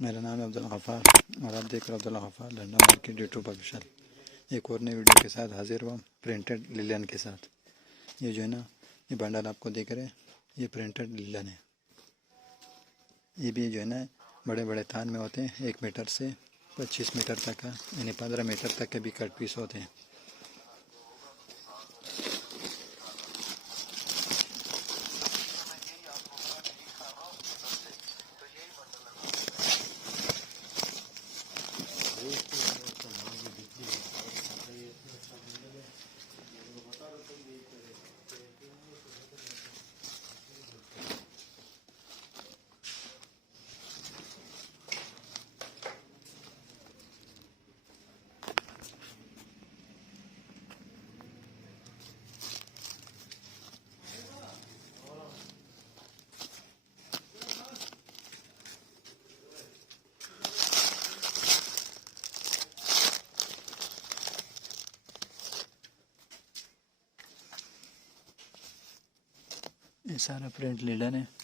मेरा नाम है अब्दुल गफ़ार और आप देख रहे हो Abdul Ghaffar Landa market YouTube official. एक और नई वीडियो के साथ हाजिर हुआ प्रिंटेड लिलन के साथ। ये जो है ना, ये बंडल आपको देख रहे हैं, ये प्रिंटेड लिलन है। ये भी जो है ना बड़े बड़े थान में होते हैं, 1 मीटर से 25 मीटर तक का, यानी 15 मीटर तक के भी कट पीस होते हैं। ये सारा प्रिंट लिलन है।